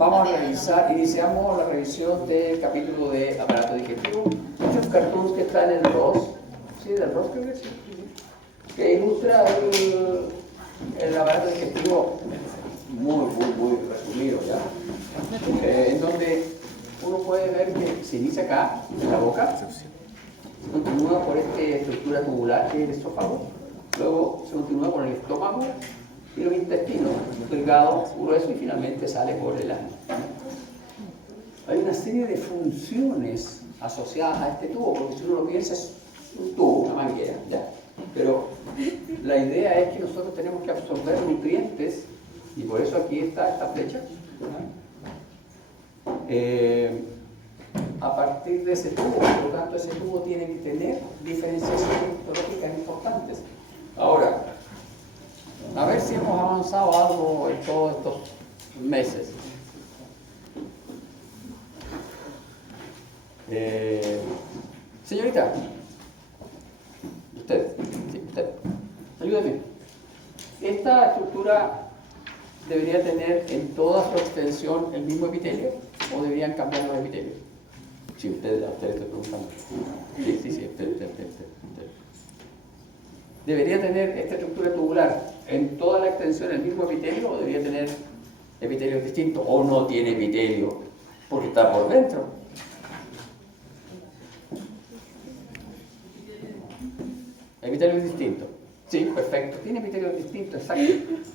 vamos a revisar, iniciamos la revisión del capítulo de aparato digestivo. Estos cartoons que están en el ROS, ¿sí? Del ROS creo que sí, que ilustra el aparato digestivo muy resumido, ¿ya? En donde uno puede ver que se inicia acá, en la boca, se continúa por esta estructura tubular que es el esófago, luego se continúa con el estómago y los intestinos, delgado, grueso y finalmente sale por el ano. Hay una serie de funciones asociadas a este tubo, porque si uno lo piensa es un tubo, una manguera, ¿ya? Pero la idea es que nosotros tenemos que absorber nutrientes y por eso aquí está esta flecha, a partir de ese tubo. Por lo tanto, ese tubo tiene que tener diferenciaciones histológicas importantes. Ahora, a ver si hemos avanzado algo en todos estos meses. Señorita, usted, ayúdeme. ¿Esta estructura debería tener en toda su extensión el mismo epitelio o deberían cambiar los epitelios? Sí, usted estoy preguntando. Sí, usted. ¿Debería tener esta estructura tubular en toda la extensión el mismo epitelio o debería tener epitelios distintos? ¿O no tiene epitelio porque está por dentro? Epitelios distintos. Sí, perfecto. Tiene epitelios distintos, exacto.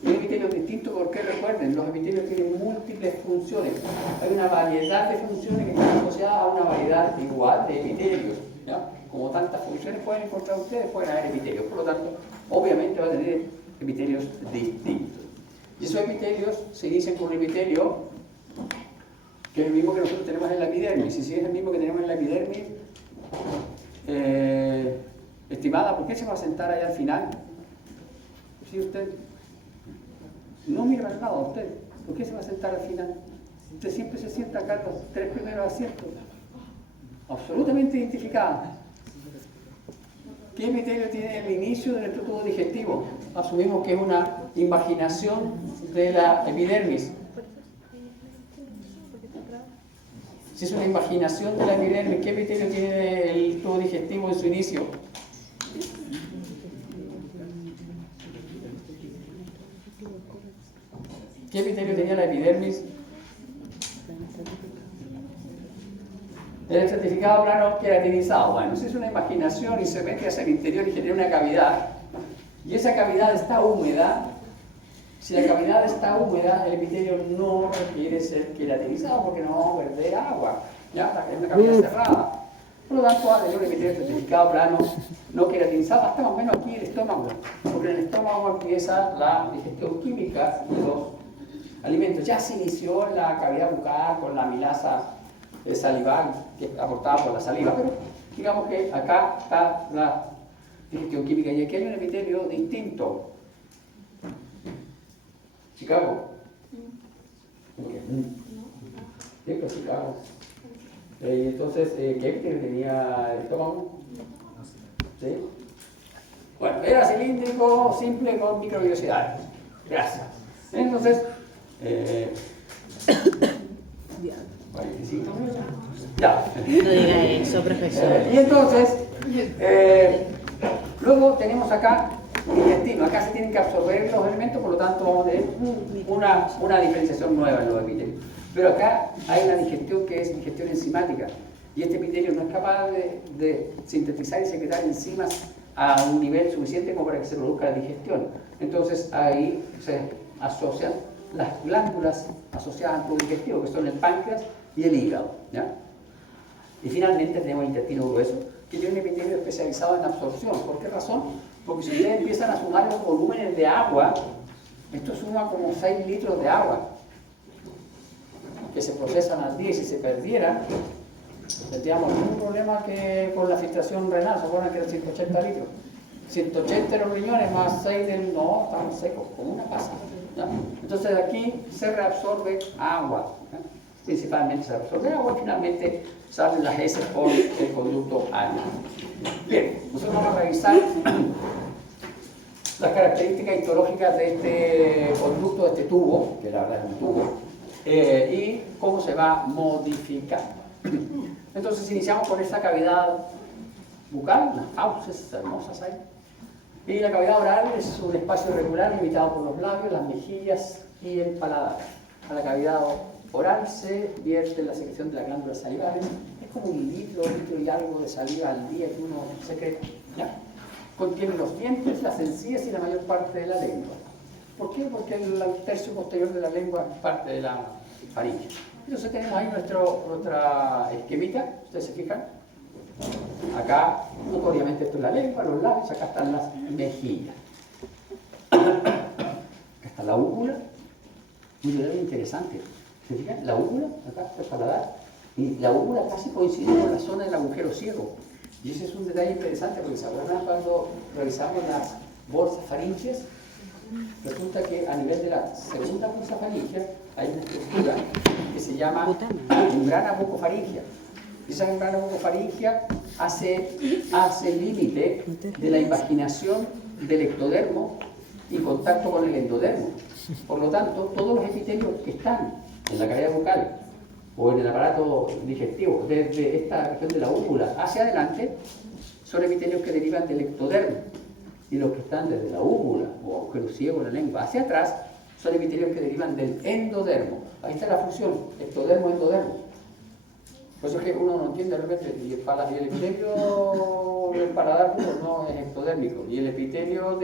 Tiene epitelios distintos porque recuerden, los epitelios tienen múltiples funciones. Hay una variedad de funciones que están asociadas a una variedad igual de epitelios, ¿ya? Como tantas funciones pueden encontrar ustedes, pueden haber epitelios. Por lo tanto, obviamente va a tener epitelios distintos. Y esos epitelios se inician con un epitelio que es el mismo que nosotros tenemos en la epidermis. Y si es el mismo que tenemos en la epidermis, estimada, ¿por qué se va a sentar allá al final? ¿Sí usted? No mira al lado usted. ¿Por qué se va a sentar al final? Usted siempre se sienta acá en los 3 primeros asientos. Absolutamente identificada. ¿Qué epitelio tiene el inicio de nuestro tubo digestivo? Asumimos que es una invaginación de la epidermis. Si es una invaginación de la epidermis, ¿qué epitelio tiene el tubo digestivo en su inicio? ¿Qué epitelio tenía la epidermis? El estratificado plano queratinizado. Bueno, si es una imaginación y se mete hacia el interior y genera una cavidad, y esa cavidad está húmeda, si la cavidad está húmeda, el epitelio no requiere ser queratinizado porque no vamos a perder agua, ¿ya? Es una cavidad cerrada. Por lo tanto, va a tener un epitelio estratificado plano no queratinizado, hasta más o menos aquí el estómago, porque en el estómago empieza la digestión química de los alimentos. Ya se inició en la cavidad bucal con la amilasa salival que es aportada por la saliva, pero digamos que acá está la digestión química y aquí hay un epitelio distinto. Chicago. Sí, pues Chicago. Entonces, ¿qué epitelio tenía el estómago? ¿Sí? Bueno, era cilíndrico, simple, con microvellosidades. Gracias. Entonces, ya. No diga eso, profesor. Y entonces, luego tenemos acá el intestino. Acá se tienen que absorber los elementos, por lo tanto vamos a tener una diferenciación nueva en los epitelios. Pero acá hay una digestión que es digestión enzimática. Y este epitelio no es capaz de sintetizar y secretar enzimas a un nivel suficiente como para que se produzca la digestión. Entonces ahí se asocian las glándulas asociadas al tubo digestivo, que son el páncreas y el hígado, ¿ya? Y finalmente tenemos el intestino grueso, que tiene un epitelio especializado en absorción. ¿Por qué razón? Porque si ustedes empiezan a sumar los volúmenes de agua, esto suma como 6 litros de agua que se procesan al día, y si se perdieran, tendríamos el mismo problema que con la filtración renal. ¿Se acuerdan que eran 180 litros? 180 de los riñones más 6 del... No, estamos secos, como una pasa, ¿ya? Entonces aquí se reabsorbe agua, ¿ya? Principalmente se reabsorbe agua y finalmente salen las heces por el conducto anal. Bien, nosotros vamos a revisar las características histológicas de este conducto, de este tubo, que la verdad es un tubo. y cómo se va modificando. Entonces iniciamos con esta cavidad bucal, unas fauces hermosas ahí. Y la cavidad oral es un espacio irregular limitado por los labios, las mejillas y el paladar. A la cavidad oral se vierte la secreción de las glándulas salivales. Es como un litro y algo de saliva al día que uno secreta, ¿ya? Contiene los dientes, las encías y la mayor parte de la lengua. ¿Por qué? Porque el tercio posterior de la lengua es parte de la faringe. Entonces tenemos ahí nuestra esquemita, ustedes se fijan. Acá, obviamente esto es la lengua, los labios, acá están las mejillas. Acá está la úvula, un detalle interesante. ¿Se fijan? La úvula, acá está el paladar, y la úvula casi coincide con la zona del agujero ciego. Y ese es un detalle interesante porque se acuerdan cuando revisamos las bolsas faringes, resulta que a nivel de la segunda bolsa faringea hay una estructura que se llama membrana bucofaringea. Y esa membrana bucofaringea hace límite de la invaginación del ectodermo y contacto con el endodermo. Por lo tanto, todos los epitelios que están en la cavidad bucal o en el aparato digestivo, desde esta región de la úvula hacia adelante, son epitelios que derivan del ectodermo. Y los que están desde la úvula o agujero ciego en la lengua hacia atrás, son epitelios que derivan del endodermo. Ahí está la fusión, ectodermo-endodermo. Por eso es que uno no entiende de repente, y el epitelio del paladar no es ectodérmico, y el epitelio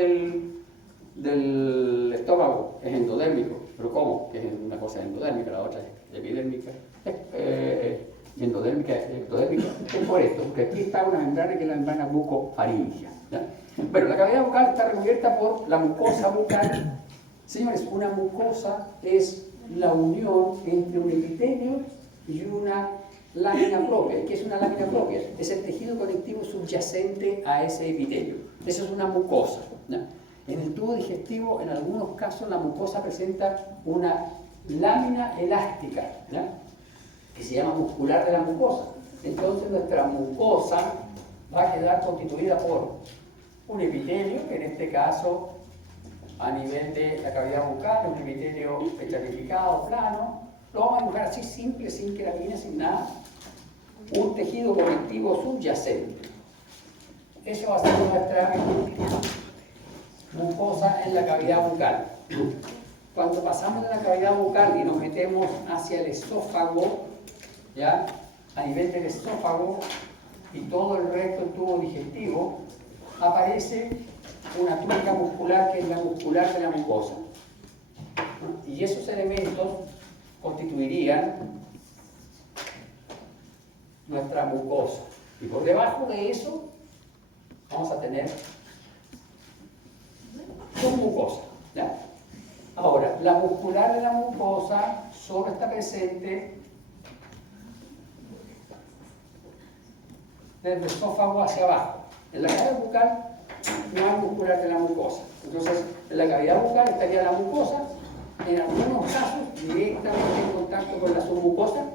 del estómago es endodérmico. ¿Pero cómo? Que es una cosa endodérmica, la otra es epidérmica. Endodérmica, ectodérmica. Es por esto, porque aquí está una membrana que es la membrana bucofaringea, ¿ya? Bueno, la cavidad bucal está recubierta por la mucosa bucal. Señores, una mucosa es la unión entre un epitelio y una lámina propia. ¿Qué es una lámina propia? Es el tejido conectivo subyacente a ese epitelio. Eso es una mucosa, ¿ya? En el tubo digestivo, en algunos casos, la mucosa presenta una lámina elástica, ¿ya? Que se llama muscular de la mucosa. Entonces nuestra mucosa va a quedar constituida por un epitelio, que en este caso, a nivel de la cavidad bucal, un epitelio estratificado, plano. Lo vamos a dibujar así, simple, sin queratina, sin nada. Un tejido conectivo subyacente. Eso va a ser nuestra mucosa en la cavidad bucal. Cuando pasamos de la cavidad bucal y nos metemos hacia el esófago, ¿ya? A nivel del esófago y todo el resto del tubo digestivo, aparece una túnica muscular que es la muscular de la mucosa. Y esos elementos constituirían nuestra mucosa. Y por debajo de eso vamos a tener submucosa, ¿ya? Ahora, la muscular de la mucosa solo está presente desde el esófago hacia abajo. En la cavidad bucal no hay muscular de la mucosa. Entonces, en la cavidad bucal estaría la mucosa, en algunos casos directamente en contacto con la submucosa,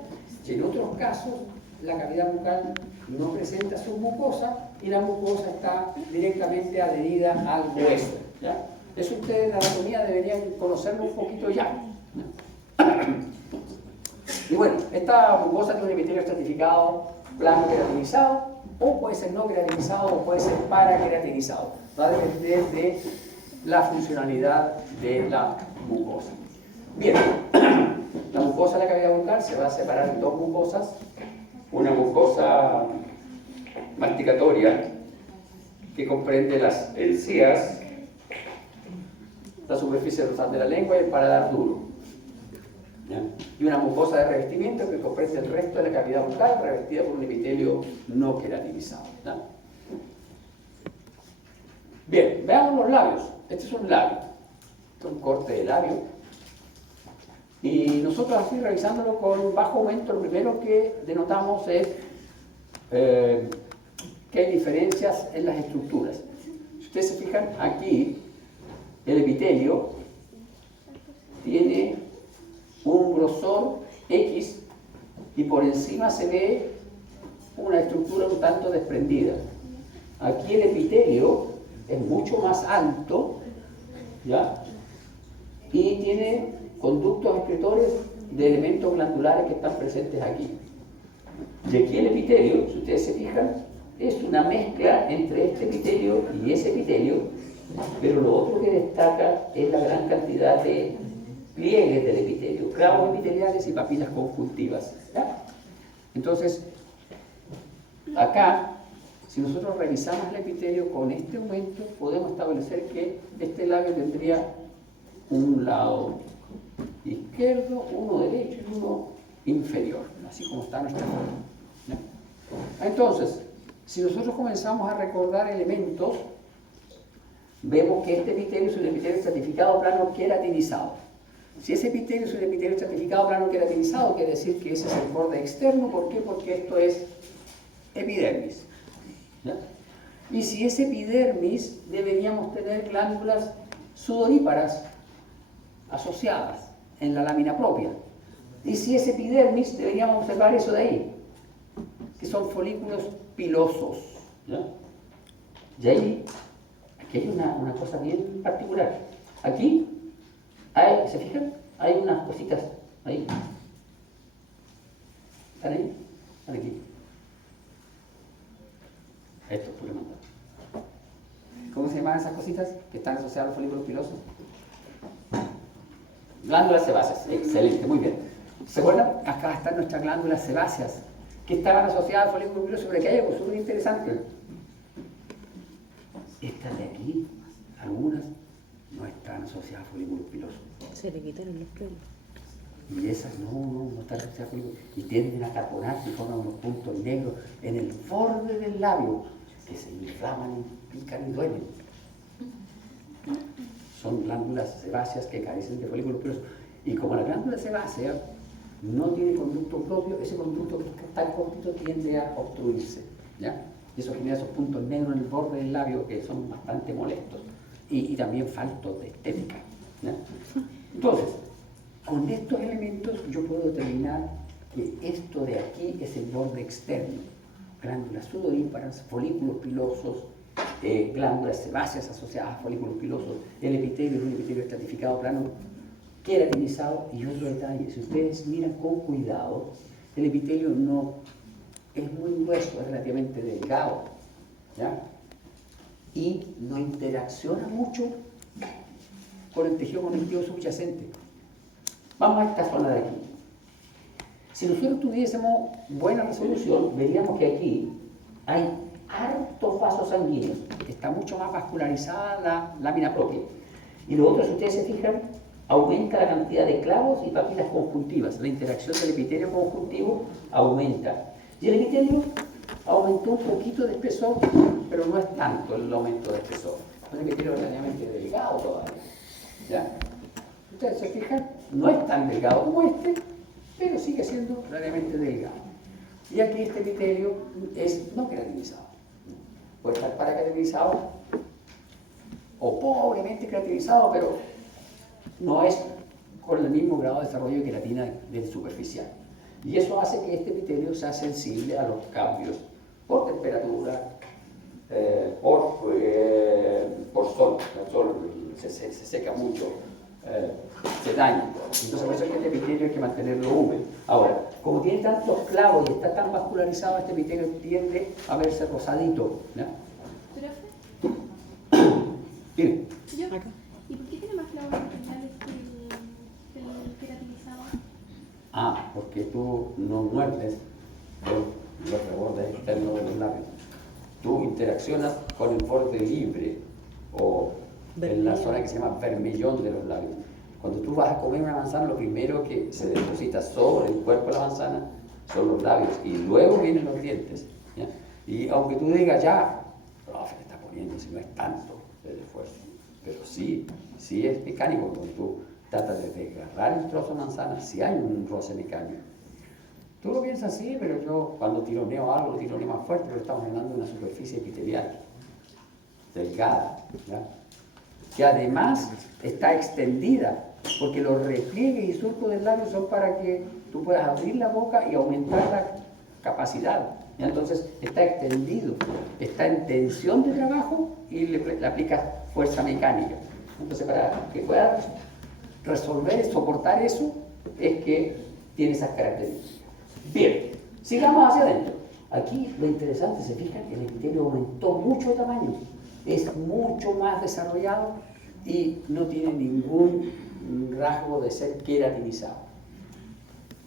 y en otros casos la cavidad bucal no presenta submucosa y la mucosa está directamente adherida al hueso, ¿ya? Eso ustedes en anatomía deberían conocerlo un poquito ya. Y bueno, esta mucosa tiene un epitelio estratificado, plano queratinizado, o puede ser no queratinizado o puede ser paraqueratinizado. Va a depender de la funcionalidad de la mucosa. Bien, la mucosa de la cavidad bucal se va a separar en dos mucosas. Una mucosa masticatoria que comprende las encías, la superficie dorsal de la lengua y el paladar duro, ¿ya? Y una mucosa de revestimiento que comprende el resto de la cavidad bucal revestida por un epitelio no queratinizado, ¿ya? Bien, veamos los labios. Este es un labio, este es un corte de labio. Y nosotros aquí revisándolo con bajo aumento, lo primero que denotamos es que hay diferencias en las estructuras. Si ustedes se fijan aquí, el epitelio tiene un grosor X y por encima se ve una estructura un tanto desprendida. Aquí el epitelio es mucho más alto, ¿ya? Y tiene conductos excretores de elementos glandulares que están presentes aquí. Y aquí el epitelio, si ustedes se fijan, es una mezcla entre este epitelio y ese epitelio, pero lo otro que destaca es la gran cantidad de pliegues del epitelio, clavos epiteliales y papilas conjuntivas. ¿Ya? Entonces, acá, si nosotros revisamos el epitelio con este aumento, podemos establecer que este labio tendría un lado izquierdo, uno derecho y uno inferior, así como está nuestra forma. ¿Ya? Entonces, si nosotros comenzamos a recordar elementos, vemos que este epitelio es un epitelio estratificado plano queratinizado. Si ese epitelio es un epitelio estratificado plano queratinizado, quiere decir que ese es el borde externo. ¿Por qué? Porque esto es epidermis. ¿Ya? Y si es epidermis, deberíamos tener glándulas sudoríparas asociadas en la lámina propia. Y si es epidermis, deberíamos observar eso de ahí, que son folículos pilosos. ¿Ya? Y ahí, aquí hay una cosa bien particular. Aquí hay, ¿se fijan? Hay unas cositas ahí. ¿Están ahí? Están aquí. Esto tú le mandas. ¿Cómo se llaman esas cositas que están asociadas a los folículos pilosos? Glándulas sebáceas. Excelente, muy bien. ¿Se acuerdan? Acá están nuestras glándulas sebáceas que estaban asociadas al folículo piloso, pero aquí hay algo súper interesante. Estas de aquí, algunas, no están asociadas a folículos pilosos. Se le quitaron los pelos. Y esas no están asociadas a folículos. Y tienden a taponarse y forman unos puntos negros en el borde del labio que se inflaman y pican y duelen. Son glándulas sebáceas que carecen de folículos pilosos. Y como la glándula sebácea no tiene conducto propio, ese conducto que es tan cortito tiende a obstruirse. ¿Ya? Y eso genera esos puntos negros en el borde del labio que son bastante molestos y también faltos de estética. ¿Ya? Entonces, con estos elementos yo puedo determinar que esto de aquí es el borde externo. Glándulas sudoríparas, folículos pilosos, glándulas sebáceas asociadas a folículos pilosos, el epitelio es un epitelio estratificado plano queratinizado. Y otro detalle, si ustedes miran con cuidado, el epitelio no es muy grueso, es relativamente delgado, ¿ya? Y no interacciona mucho con el tejido conectivo subyacente. Vamos a esta zona de aquí. Si nosotros tuviésemos buena resolución, veríamos que aquí hay hartos vasos sanguíneos, que está mucho más vascularizada la lámina propia. Y lo otro, si ustedes se fijan, aumenta la cantidad de clavos y papilas conjuntivas. La interacción del epitelio conjuntivo aumenta. Y el epitelio aumentó un poquito de espesor, pero no es tanto el aumento de espesor. Es un epitelio relativamente delgado todavía. ¿Ya? Ustedes se fijan, no es tan delgado como este, pero sigue siendo relativamente delgado. Y aquí este epitelio es no queratinizado. Puede estar paraqueratinizado o pobremente queratinizado, pero no es con el mismo grado de desarrollo de queratina del superficial. Y eso hace que este epitelio sea sensible a los cambios por temperatura, por sol. El sol se seca mucho, se daña. Entonces por eso es que este epitelio hay que mantenerlo húmedo. Ahora, como tiene tantos clavos y está tan vascularizado, este epitelio tiende a verse rosadito. ¿Ya? Dime. ¿Yo? ¿Y por qué tiene más clavos epiteliales que el queratinizado? Ah, porque tú no muerdes con los rebordes externos de los labios. Tú interaccionas con el borde libre o en la zona que se llama vermellón de los labios. Cuando tú vas a comer una manzana, lo primero que se deposita sobre el cuerpo de la manzana son los labios y luego vienen los dientes. ¿Ya? Y aunque tú digas ya, profe, le está poniendo, si no es tanto el esfuerzo, pero sí es mecánico. Cuando tú tratas de desgarrar el trozo de manzana, si hay un roce mecánico. Tú lo piensas así, pero yo cuando tironeo algo, lo tironeo más fuerte, pero estamos hablando de una superficie epitelial, delgada, ¿ya? Que además está extendida, porque los repliegues y surcos del labio son para que tú puedas abrir la boca y aumentar la capacidad. ¿Ya? Entonces está extendido, está en tensión de trabajo y le aplicas fuerza mecánica. Entonces para que puedas resolver, soportar eso, es que tiene esas características. Bien, sigamos hacia adentro. Aquí lo interesante, se fijan, el epitelio aumentó mucho de tamaño, es mucho más desarrollado y no tiene ningún rasgo de ser queratinizado.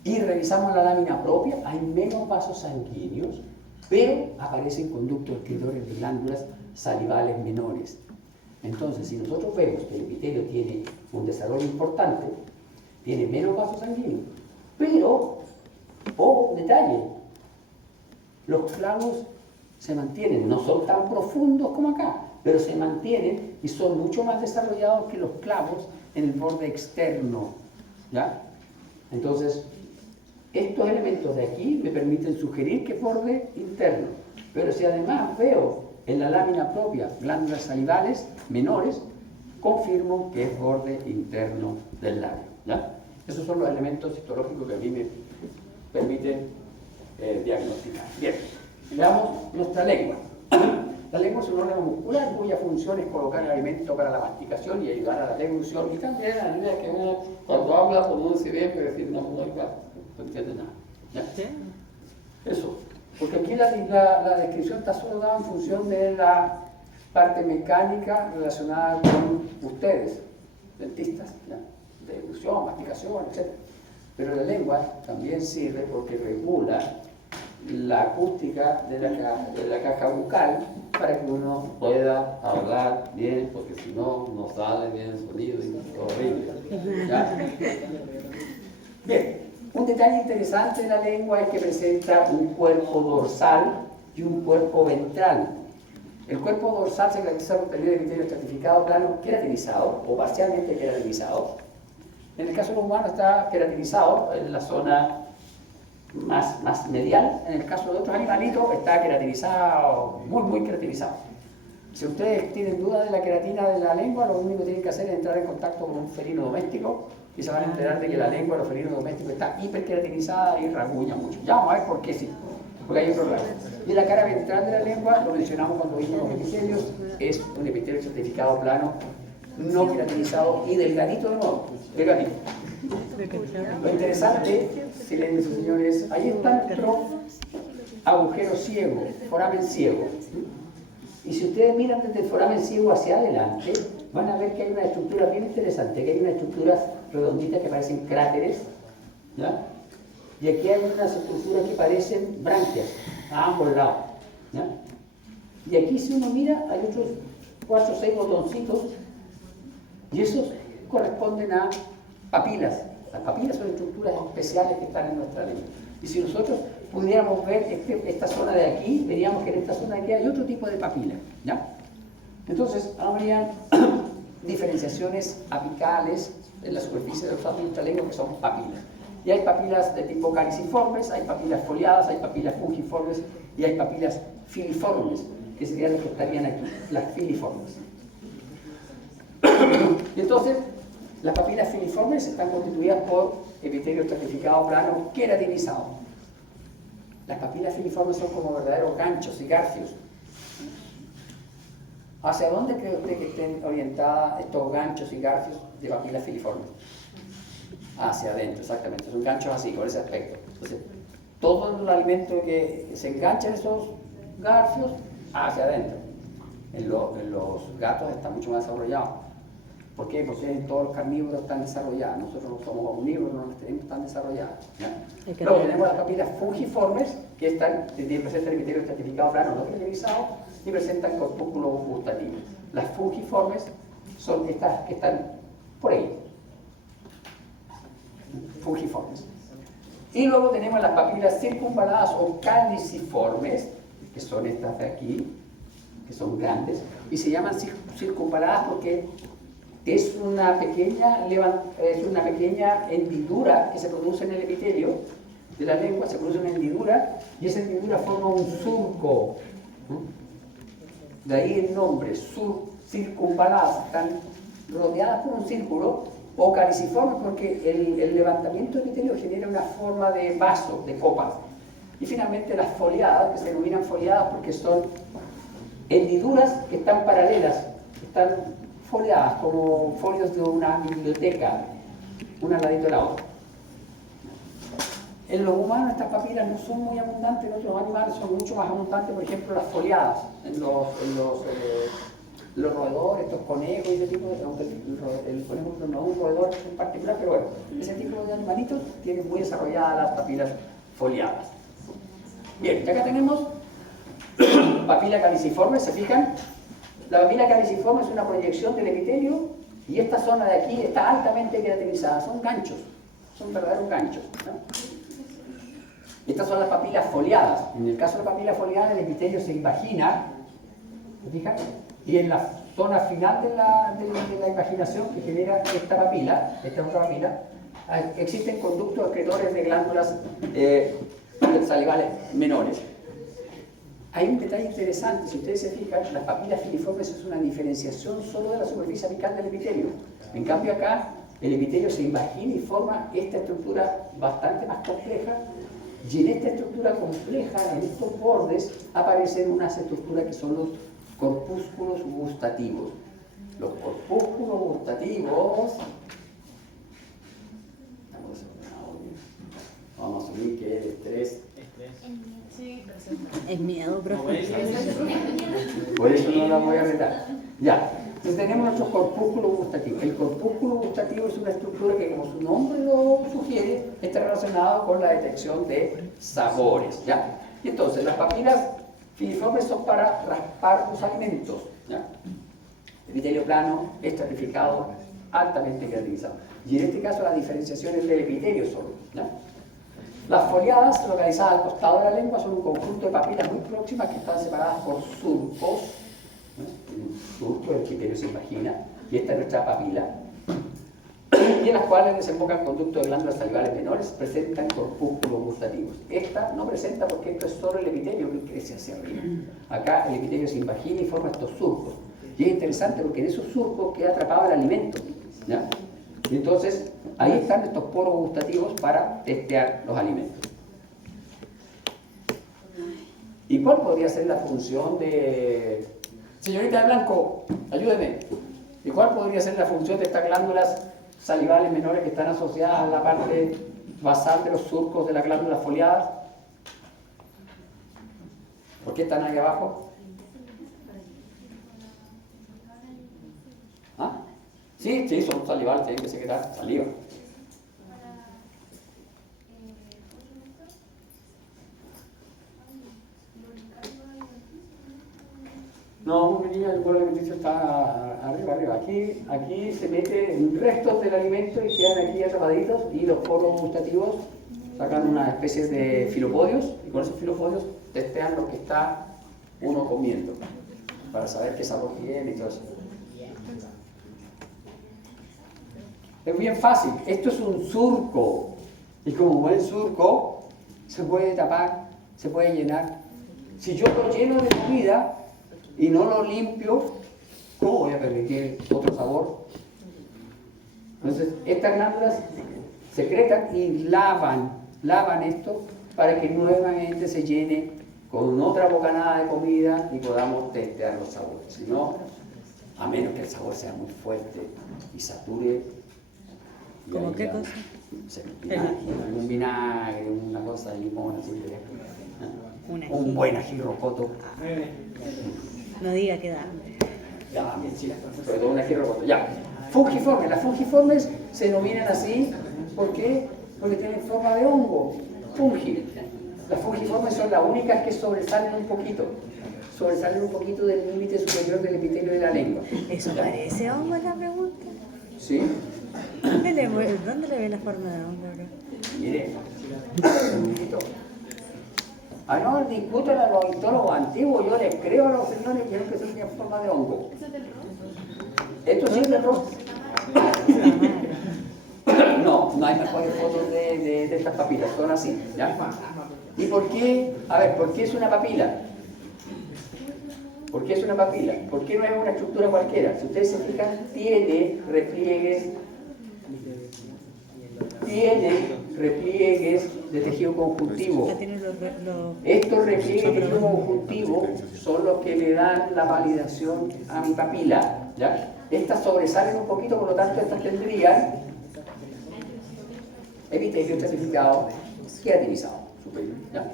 Y revisamos la lámina propia, hay menos vasos sanguíneos, pero aparecen conductos excretores de glándulas salivales menores. Entonces, si nosotros vemos que el epitelio tiene un desarrollo importante, tiene menos vasos sanguíneos, pero, ojo, detalle, los clavos se mantienen, no son tan profundos como acá, pero se mantienen y son mucho más desarrollados que los clavos en el borde externo, ¿ya? Entonces, estos elementos de aquí me permiten sugerir que es borde interno, pero si además veo en la lámina propia glándulas salivales menores, confirmo que es borde interno del labio, ¿ya? Esos son los elementos histológicos que a mí me permiten diagnosticar. Bien, veamos nuestra lengua. La lengua es un órgano muscular cuya función es colocar el alimento para la masticación y ayudar a la deglución, y también a la medida que uno cuando habla pronuncia bien, pero decir no entiende nada. ¿Ya? Eso, porque aquí la descripción está solo dada en función de la parte mecánica relacionada con ustedes, dentistas, ¿ya? Deglución, masticación, etc. Pero la lengua también sirve porque regula la acústica de la caja bucal para que uno pueda hablar bien, porque si no, no sale bien el sonido y es horrible. ¿Ya? Bien, un detalle interesante de la lengua es que presenta un cuerpo dorsal y un cuerpo ventral. El cuerpo dorsal se caracteriza por tener el epitelio estratificado plano queratinizado o parcialmente queratinizado. En el caso de los humanos está queratinizado en la zona más medial. En el caso de otros animalitos está queratinizado, muy queratinizado. Si ustedes tienen duda de la queratina de la lengua, lo único que tienen que hacer es entrar en contacto con un felino doméstico y se van a enterar de que la lengua de los felinos domésticos está hiperqueratinizada y rasguña mucho. Ya vamos a ver por qué sí, porque hay otro rasgo. Y la cara ventral de la lengua, lo mencionamos cuando vimos los epitelios, es un epitelio certificado plano, no queratinizado y delgadito de nuevo, delgadito. Lo interesante, silencio señores, ahí está nuestro agujero ciego, foramen ciego. Y si ustedes miran desde el foramen ciego hacia adelante, van a ver que hay una estructura bien interesante, que hay unas estructuras redonditas que parecen cráteres, ¿ya? Y aquí hay unas estructuras que parecen branquias a ambos lados, ¿ya? Y aquí si uno mira hay otros 4 o 6 botoncitos y esos corresponden a papilas. Las papilas son estructuras especiales que están en nuestra lengua. Y si nosotros pudiéramos ver esta zona de aquí, veríamos que en esta zona de aquí hay otro tipo de papila, ¿ya? Entonces, habría diferenciaciones apicales en la superficie de los de nuestra lengua que son papilas. Y hay papilas de tipo cariciformes, hay papilas foliadas, hay papilas fungiformes y hay papilas filiformes, que serían las que estarían aquí, las filiformes. Y entonces, las papilas filiformes están constituidas por epitelio estratificado plano queratinizado. Las papilas filiformes son como verdaderos ganchos y garfios. ¿Hacia dónde cree usted que estén orientadas estos ganchos y garfios de papilas filiformes? Hacia adentro, exactamente. Son ganchos así, con ese aspecto. Entonces, todo el alimento que se engancha en esos garfios, hacia adentro. En los gatos está mucho más desarrollado. ¿Por qué? Porque todos los carnívoros están desarrollados. Nosotros no somos omnívoros, no las tenemos tan desarrolladas. Luego tenemos las papilas fungiformes, que presentan el epitelio estratificado plano no queratinizado y presentan corpúsculos gustativos. Las fungiformes son estas que están por ahí. Fungiformes. Y luego tenemos las papilas circunvaladas o caliciformes, que son estas de aquí, que son grandes, y se llaman circunvaladas porque es una pequeña hendidura que se produce en el epitelio de la lengua, se produce una hendidura y esa hendidura forma un surco. De ahí el nombre, circunvaladas, están rodeadas por un círculo, o caliciformes porque el levantamiento del epitelio genera una forma de vaso, de copa. Y finalmente las foliadas, que se denominan foliadas porque son hendiduras que están paralelas, están foliadas como folios de una biblioteca, una al ladito de la otra. En los humanos estas papilas no son muy abundantes, en otros animales son mucho más abundantes, por ejemplo las foliadas, los roedores, estos conejos y ese tipo de, aunque el conejo no es un roedor en particular, pero bueno, ese tipo de animalitos tienen muy desarrolladas las papilas foliadas. Bien, ya acá tenemos papila caliciforme, ¿se fijan? La papila caliciforme es una proyección del epitelio y esta zona de aquí está altamente queratinizada, son ganchos, son verdaderos ganchos, ¿no? Estas son las papilas foliadas. En el caso de la papila foliada, el epitelio se invagina, ¿se fijan? Y en la zona final de la invaginación que genera esta otra papila, existen conductos excretores de glándulas salivales menores. Hay un detalle interesante, si ustedes se fijan, las papilas filiformes es una diferenciación solo de la superficie apical del epitelio. En cambio acá, el epitelio se invagina y forma esta estructura bastante más compleja, y en esta estructura compleja, en estos bordes, aparecen unas estructuras que son los corpúsculos gustativos. Los corpúsculos gustativos, vamos a asumir que es estrés. Es miedo, profe. Por eso no la voy a retar. Ya, entonces tenemos nuestros corpúsculos gustativos. El corpúsculo gustativo es una estructura que, como su nombre lo sugiere, está relacionado con la detección de sabores. ¿Ya? Y entonces, las papilas filiformes son para raspar los alimentos. ¿Ya? Epitelio plano, estratificado, altamente queratinizado. Y en este caso, la diferenciación es del epitelio solo. ¿Ya? Las foliadas, localizadas al costado de la lengua, son un conjunto de papilas muy próximas que están separadas por surcos. Un surco, el epitelio se imagina, y esta es nuestra papila, y en las cuales desembocan conductos de glándulas salivales menores, presentan corpúsculos gustativos. Esta no presenta porque esto es solo el epitelio que crece hacia arriba. Acá el epitelio se invagina y forma estos surcos. Y es interesante porque en esos surcos queda atrapado el alimento. ¿Ya? Y entonces, ahí están estos poros gustativos para testear los alimentos. ¿Y cuál podría ser la función de... Señorita de Blanco, ayúdeme. ¿Y cuál podría ser la función de estas glándulas salivales menores que están asociadas a la parte basal de los surcos de las glándulas foliadas? ¿Por qué están ahí abajo? ¿Ah? Sí, son salivales, tienen que secretar saliva. No, mi niña, el bolo alimenticio está arriba. Aquí se meten restos del alimento y quedan aquí atrapaditos, y los poros gustativos sacan una especie de filopodios, y con esos filopodios testean lo que está uno comiendo para saber qué sabor tiene y todo eso. Es bien fácil, esto es un surco, y como buen surco se puede tapar, se puede llenar. Si yo lo lleno de comida y no lo limpio, ¿cómo voy a permitir otro sabor? Entonces, estas glándulas secretan y lavan esto para que nuevamente se llene con otra bocanada de comida y podamos testear los sabores. Si no, a menos que el sabor sea muy fuerte y sature. ¿Cómo qué cosa? Un vinagre, una cosa de limón, así. Un buen ají rocoto. No diga que da hambre. Ya, bien, sí, sobre todo un ají rocoto. Ya. Fungiformes. Las fungiformes se denominan así, ¿por qué? Porque tienen forma de hongo, fungi. Las fungiformes son las únicas que sobresalen un poquito del límite superior del epitelio de la lengua. ¿Eso parece hongo la pregunta? ¿Sí? ¿Dónde le ve la forma de hongo, bro? Mire, un poquito. No, discutan a los ontólogos antiguos, yo les creo a los señores que eso tiene forma de hongo. ¿Eso es del rojo? ¿Esto sí es del rojo? No hay mejores fotos de estas papilas, son así, ¿ya? ¿Y por qué? A ver, ¿por qué es una papila? ¿Por qué es una papila? ¿Por qué no es una estructura cualquiera? Si ustedes se fijan, tiene repliegues de tejido conjuntivo. Estos repliegues de tejido conjuntivo son los que le dan la validación a mi papila, ¿ya? Estas sobresalen un poquito, por lo tanto estas tendrían epitelio estratificado, queratinizado superior. ¿Ya?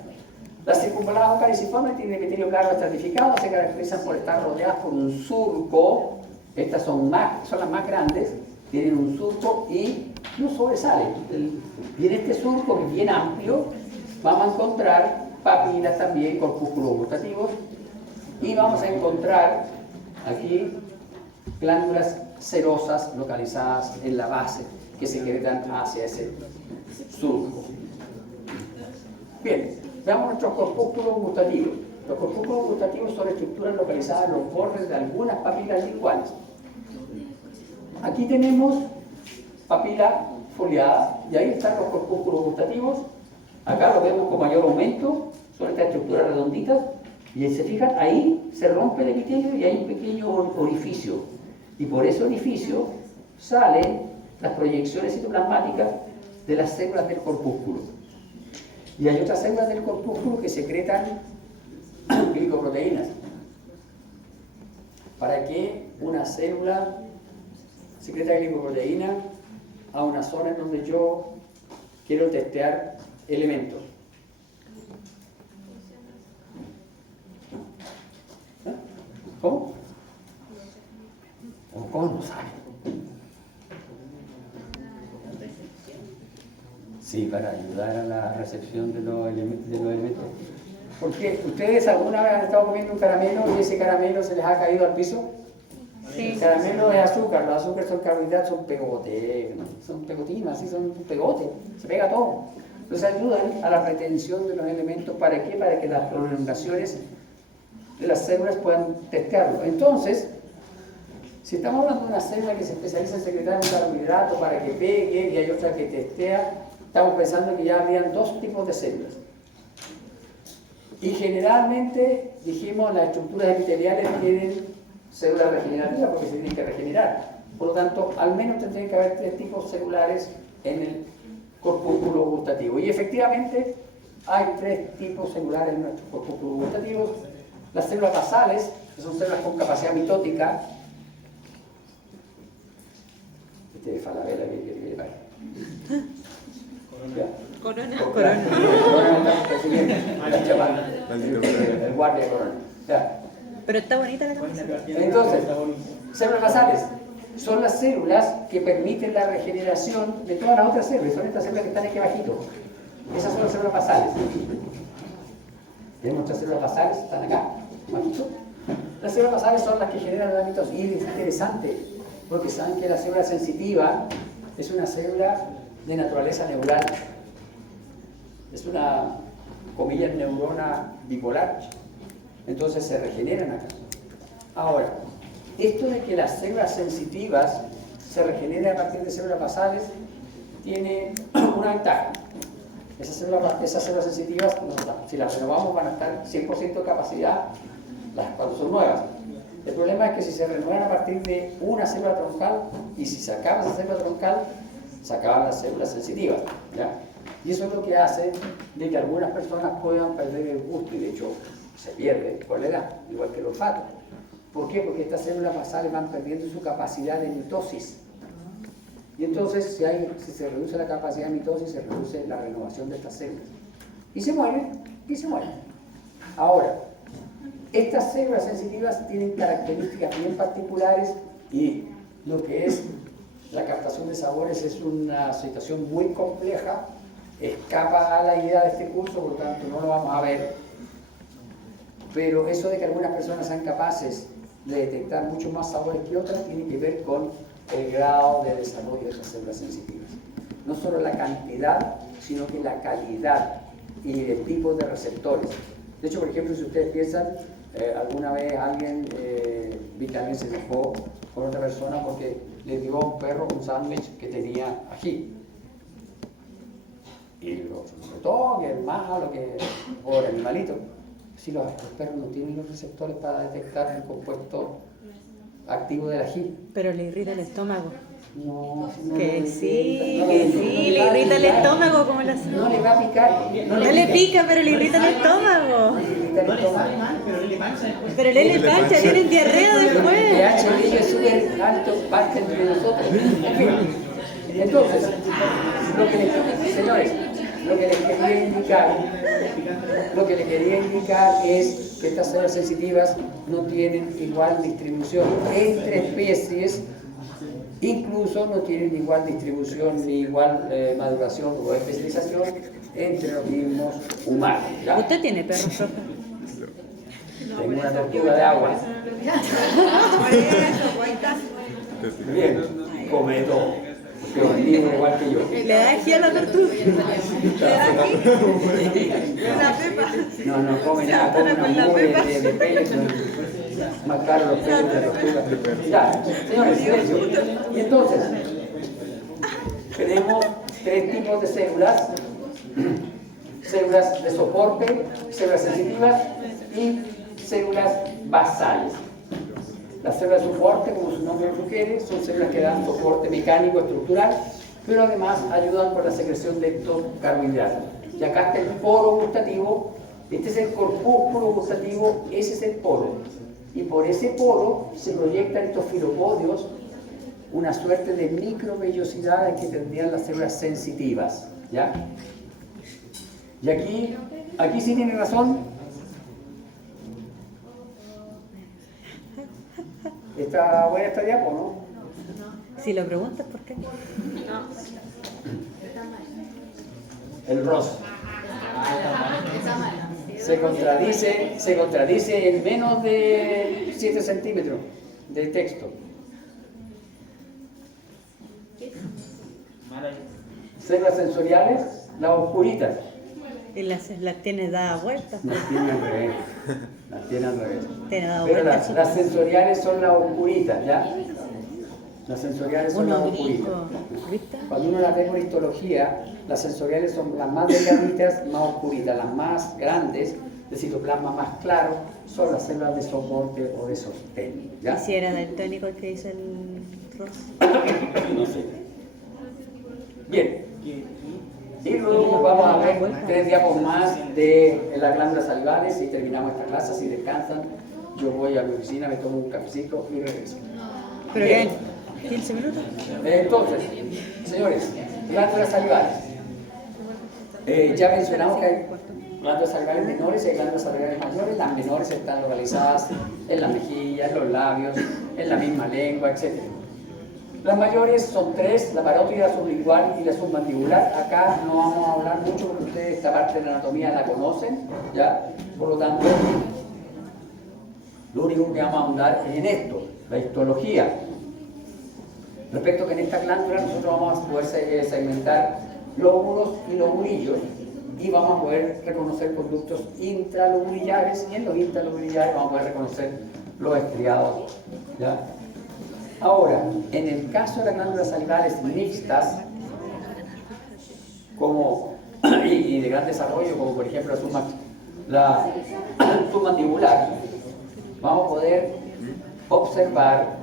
Las circunvaladas caliciformes tienen epitelio claro estratificado, se caracterizan por estar rodeadas por un surco. Estas son las más grandes, tienen un surco y no sobresalen. Y en este surco, que es bien amplio, vamos a encontrar papilas también, corpúsculos gustativos, y vamos a encontrar aquí glándulas cerosas localizadas en la base que secretan hacia ese surco. Bien, veamos nuestros corpúsculos gustativos. Los corpúsculos gustativos son estructuras localizadas en los bordes de algunas papilas linguales. Aquí tenemos papila foliada y ahí están los corpúsculos gustativos. Acá lo vemos con mayor aumento, son estas estructuras redonditas, y se fijan, ahí se rompe el epitelio y hay un pequeño orificio. Y por ese orificio salen las proyecciones citoplasmáticas de las células del corpúsculo. Y hay otras células del corpúsculo que secretan glicoproteínas. ¿Para qué una célula secreta glicoproteína a una zona en donde yo quiero testear elementos? ¿Eh? ¿Cómo? ¿Cómo no saben? Sí, para ayudar a la recepción de los elementos. Porque ustedes alguna vez han estado comiendo un caramelo y ese caramelo se les ha caído al piso. Sí. El caramelo es azúcar, los azúcares son carbohidratos, son pegotes, son pegotinas, así son un pegote, se pega todo. Entonces ayudan a la retención de los elementos. ¿Para qué? Para que las prolongaciones de las células puedan testearlo. Entonces, si estamos hablando de una célula que se especializa en secretar un carbohidrato para que pegue y hay otra que testea, estamos pensando que ya habrían dos tipos de células. Y generalmente, dijimos, las estructuras epiteliales tienen células regenerativas porque se tienen que regenerar. Por lo tanto, al menos tendrían que haber tres tipos celulares en el corpúsculo gustativo. Y efectivamente, hay tres tipos celulares en nuestros corpúsculos gustativos. Las células basales, que son células con capacidad mitótica. Este es Falabella que le pare. Corona. El guardia de Corona. Ya. Pero está bonita la cabeza. Entonces, células basales son las células que permiten la regeneración de todas las otras células. Son estas células que están aquí abajito. Esas son las células basales. Tenemos otras células basales, están acá, abajito. Las células basales son las que generan la mitosis. Y es interesante, porque saben que la célula sensitiva es una célula de naturaleza neural. Es una, comillas, neurona bipolar. Entonces se regeneran acá. Ahora, esto de que las células sensitivas se regeneren a partir de células basales tiene una ventaja. Esas células sensitivas, si las renovamos, van a estar 100% de capacidad cuando son nuevas. El problema es que si se renuevan a partir de una célula troncal, y si se acaba esa célula troncal, se acaban las células sensitivas, ¿ya? Y eso es lo que hace de que algunas personas puedan perder el gusto, y de hecho se pierde con la edad, igual que el olfato. ¿Por qué? Porque estas células basales van perdiendo su capacidad de mitosis. Y entonces, si se reduce la capacidad de mitosis, se reduce la renovación de estas células. Y se mueren. Ahora, estas células sensitivas tienen características bien particulares y lo que es la captación de sabores es una situación muy compleja, escapa a la idea de este curso, por lo tanto no lo vamos a ver. Pero eso de que algunas personas sean capaces de detectar mucho más sabores que otras tiene que ver con el grado de desarrollo de esas células sensitivas. No solo la cantidad, sino que la calidad y el tipo de receptores. De hecho, por ejemplo, si ustedes piensan, alguna vez alguien vi que alguien se enojó con otra persona porque le dio a un perro un sándwich que tenía ají. Y lo retó, que es malo, que pobre animalito. Si los perros no tienen los receptores para detectar el compuesto activo del ají. Pero le irrita el estómago. No, Que sí, le irrita el estómago como la no le va a picar. No le pica, pero le irrita el estómago. No le sale mal, pero le mancha después. Pero le pancha, tienen diarrea El después. pH de ellos es súper alto, parte entre nosotros. En fin, entonces, lo que les, señores, lo que les quería indicar es que estas células sensitivas no tienen igual distribución entre especies, incluso no tienen igual distribución ni igual maduración o especialización entre los mismos humanos. ¿Ya? ¿Usted tiene perros, profe? Tengo una tortuga de agua. Bien, come todo. Que es omnívoro igual que yo. ¿Le da aquí a la tortuga? No, no come nada, come una mugre de pelos. Más caro los pelos de la tortuga. Ya, señores, silencio. Y entonces, tenemos tres tipos de células. Células de soporte, células sensitivas y células basales. Las células de soporte, como su nombre lo sugiere, son células que dan soporte mecánico estructural, pero además ayudan por la secreción de estos carbohidratos. Y acá está el poro gustativo, este es el corpúsculo gustativo, ese es el poro. Y por ese poro se proyectan estos filopodios, una suerte de microvellosidades que tendrían las células sensitivas. ¿Ya? Y aquí sí tiene razón. ¿Está buena esta diapo, no? Si lo preguntas, ¿por qué? El rosa. Se contradice en menos de 7 centímetros de texto. Células sensoriales, las oscuritas. Y las tiene dadas vueltas. Las tiene al revés. Las tiene al revés. Tiene dado Pero vueltas. las sensoriales son las oscuritas, ¿ya? Las sensoriales son las Uno oscuritas. ¿viste? Cuando uno las ve por histología, las sensoriales son las más delgaditas, más oscuritas. Las más grandes, de citoplasma más claro, son las células de soporte o de sostén. ¿Ya? ¿Y si era daltónico el que hizo el rosa? No sé. Bien. Y luego vamos a ver 3 diapos más de las glándulas salivales y terminamos esta clase. Si descansan, yo voy a mi oficina, me tomo un cafecito y regreso. ¿Pero Bien. qué? ¿15 minutos? Entonces, señores, glándulas salivales. Ya mencionamos que hay glándulas salivales menores y hay glándulas salivales mayores. Las menores están localizadas en las mejillas, en los labios, en la misma lengua, etc. Las mayores son 3, la parótida, la sublingual y la submandibular. Acá no vamos a hablar mucho porque ustedes esta parte de la anatomía la conocen, ¿ya? Por lo tanto, lo único que vamos a ahondar es en esto, la histología. Respecto que en esta glándula nosotros vamos a poder segmentar lóbulos y lobulillos y vamos a poder reconocer conductos intralobulillares y en los intralobulillares vamos a poder reconocer los estriados, ¿ya? Ahora, en el caso de las glándulas salivales mixtas y de gran desarrollo, como por ejemplo la submandibular, vamos a poder observar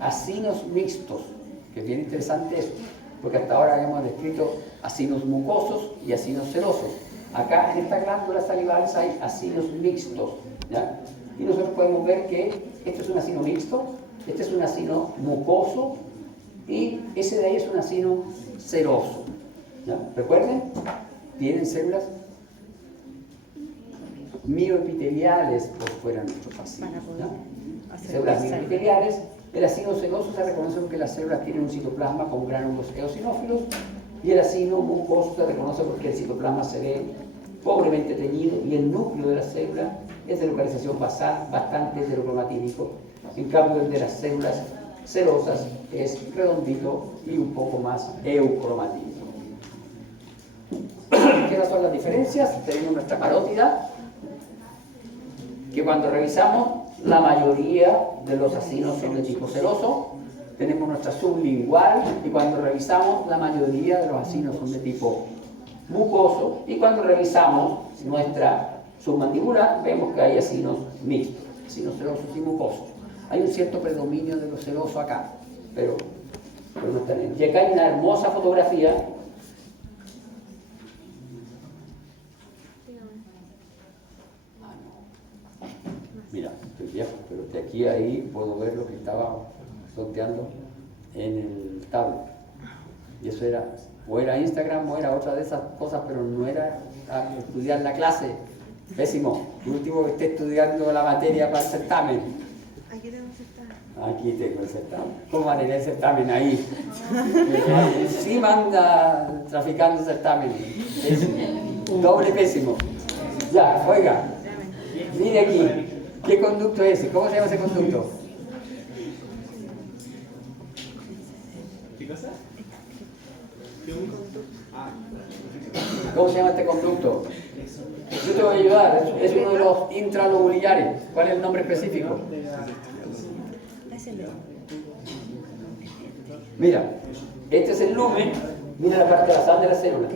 acinos mixtos, que es bien interesante esto, porque hasta ahora hemos descrito acinos mucosos y acinos serosos. Acá en estas glándulas salivales hay acinos mixtos, ¿ya? Y nosotros podemos ver que este es un acino mixto, este es un acino mucoso y ese de ahí es un acino seroso. ¿Ya? Recuerden, tienen células mioepiteliales por fuera de nuestros acinos. Células mioepiteliales. El acino seroso se reconoce porque las células tienen un citoplasma con gránulos eosinófilos y el acino mucoso se reconoce porque el citoplasma se ve pobremente teñido y el núcleo de la célula es de localización basal bastante heterocromatídico. En cambio, el de las células serosas es redondito y un poco más eucromatídico. ¿Qué son las diferencias? Tenemos nuestra parótida, que cuando revisamos, la mayoría de los acinos son de tipo seroso. Tenemos nuestra sublingual, y cuando revisamos, la mayoría de los acinos son de tipo mucoso. Y cuando revisamos nuestra submandibular, vemos que hay acinos mixtos, acinos serosos y mucosos. Hay un cierto predominio de lo seroso acá, pero no tenemos. Y acá hay una hermosa fotografía. Mira, estoy viejo, pero de aquí a ahí puedo ver lo que estaba sorteando en el tablet. Y eso era o era Instagram, o era otra de esas cosas, pero no era estudiar la clase. Pésimo. Por último, que esté estudiando la materia para el certamen. Aquí tenemos certamen. Aquí tengo el certamen. ¿Cómo van a tener el certamen ahí? Encima anda traficando certamen. Es doble pésimo. Ya, oiga. Mire aquí. ¿Qué conducto es ese? ¿Cómo se llama ese conducto? ¿Qué cosa? ¿Cómo se llama este conducto? Yo te voy a ayudar. Es uno de los intralobulares. ¿Cuál es el nombre específico? Mira, este es el lumen. Mira la parte basal de la célula.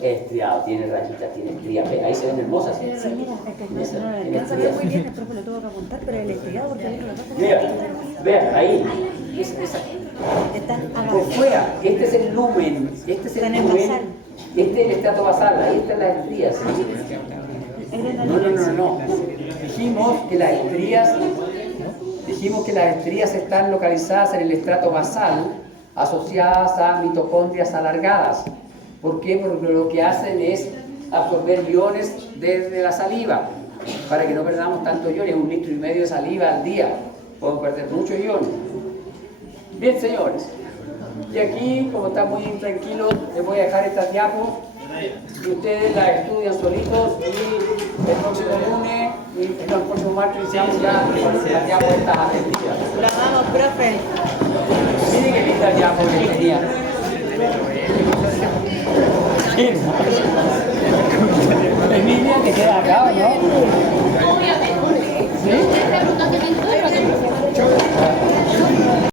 Estriado, tiene rayitas, tiene estrías. Ahí se ven hermosas. Sí, mira, es que no lo alcanza a ver muy bien, el profe lo tuvo que apuntar, pero el estriado porque ahí lo pasa. Mira, vean, ahí. Están Por abajo. fuera, este es el lumen. Este es Está el en el lumen. basal. Este es el estrato basal. Ahí están las estrías. No. Dijimos que las estrías están localizadas en el estrato basal, asociadas a mitocondrias alargadas. ¿Por qué? Porque lo que hacen es absorber iones desde la saliva, para que no perdamos tantos iones, 1,5 litros de saliva al día. Podemos perder muchos iones. Bien, señores. Y aquí, como están muy tranquilos, les voy a dejar estas diapos y ustedes las estudian solitos y el próximo lunes, el próximo martes iniciamos ya las diapos estas atendidas. Lo amamos, profe. Miren qué linda diapo que tenía. Emilia, te queda acá, ¿no? Obviamente. ¿Sí? Esta ruta de pintura,